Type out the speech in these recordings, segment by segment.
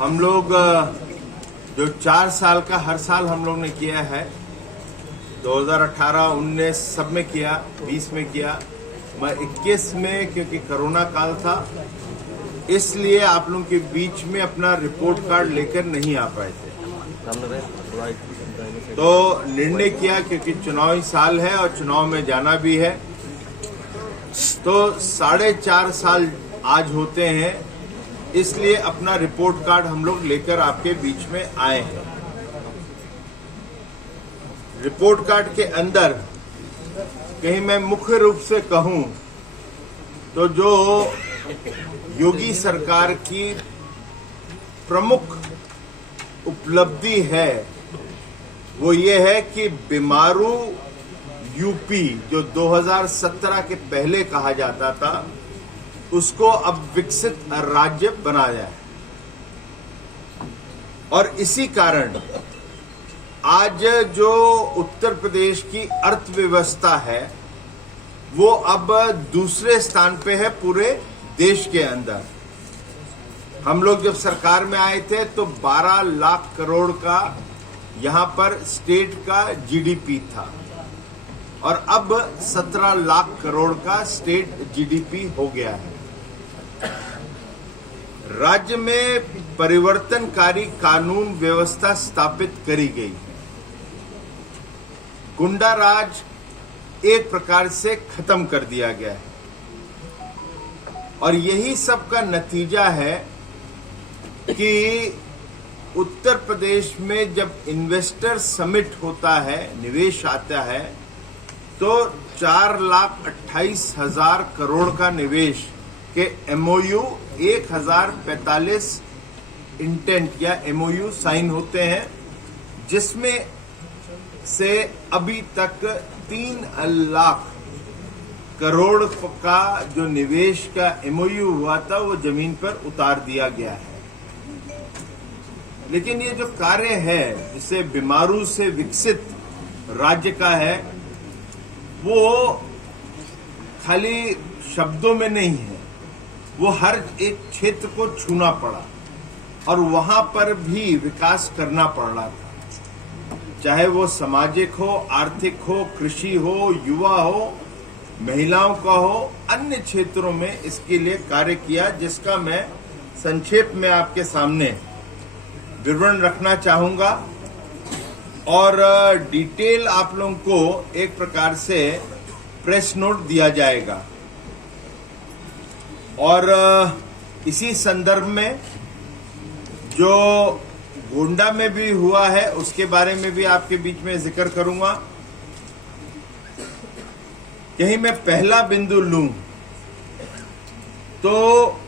हम लोग जो 4 साल का हर साल हम लोग ने किया है, 2018, 19 सब में किया, 20 में किया, मैं 21 में क्योंकि कोरोना काल था इसलिए आप लोगों के बीच में अपना रिपोर्ट कार्ड लेकर नहीं आ पाए थे। तो निर्णय किया क्योंकि चुनावी साल है और चुनाव में जाना भी है, तो 4.5 साल आज होते हैं, इसलिए अपना रिपोर्ट कार्ड हम लोग लेकर आपके बीच में आए हैं। रिपोर्ट कार्ड के अंदर कहीं मैं मुख्य रूप से कहूं तो जो योगी सरकार की प्रमुख उपलब्धि है वो ये है कि बीमारू यूपी जो 2017 के पहले कहा जाता था उसको अब विकसित राज्य बनाया है। और इसी कारण आज जो उत्तर प्रदेश की अर्थव्यवस्था है वो अब दूसरे स्थान पे है पूरे देश के अंदर। हम लोग जब सरकार में आए थे तो 12 लाख करोड़ का यहां पर स्टेट का जीडीपी था और अब 17 लाख करोड़ का स्टेट जीडीपी हो गया है। राज्य में परिवर्तनकारी कानून व्यवस्था स्थापित करी गई है। गुंडा राज एक प्रकार से खत्म कर दिया गया है और यही सब का नतीजा है कि उत्तर प्रदेश में जब इन्वेस्टर समिट होता है, निवेश आता है, तो 4,28,000 करोड़ का निवेश के एमओयू 1,045 इंटेंट या एमओयू साइन होते हैं, जिसमें से अभी तक 3 लाख करोड़ का जो निवेश का एमओयू हुआ था वो जमीन पर उतार दिया गया है। लेकिन ये जो कार्य है जिसे बीमारू से विकसित राज्य का है वो खाली शब्दों में नहीं है, वो हर एक क्षेत्र को छूना पड़ा और वहां पर भी विकास करना पड़ रहा था, चाहे वो सामाजिक हो, आर्थिक हो, कृषि हो, युवा हो, महिलाओं का हो, अन्य क्षेत्रों में इसके लिए कार्य किया, जिसका मैं संक्षेप में आपके सामने विवरण रखना चाहूंगा और डिटेल आप लोगों को एक प्रकार से प्रेस नोट दिया जाएगा। और इसी संदर्भ में जो गोंडा में भी हुआ है उसके बारे में भी आपके बीच में जिक्र करूंगा। यही मैं पहला बिंदु लूं तो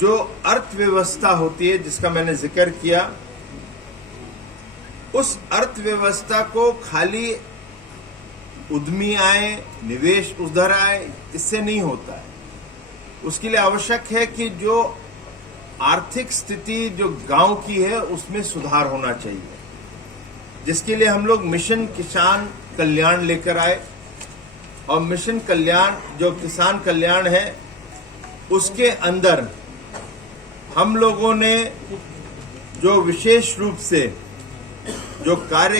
जो अर्थव्यवस्था होती है जिसका मैंने जिक्र किया, उस अर्थव्यवस्था को खाली उद्यमी आए, निवेश उधर आए, इससे नहीं होता है। उसके लिए आवश्यक है कि जो आर्थिक स्थिति जो गांव की है उसमें सुधार होना चाहिए, जिसके लिए हम लोग मिशन किसान कल्याण लेकर आए और मिशन कल्याण जो किसान कल्याण है उसके अंदर हम लोगों ने जो विशेष रूप से जो कार्य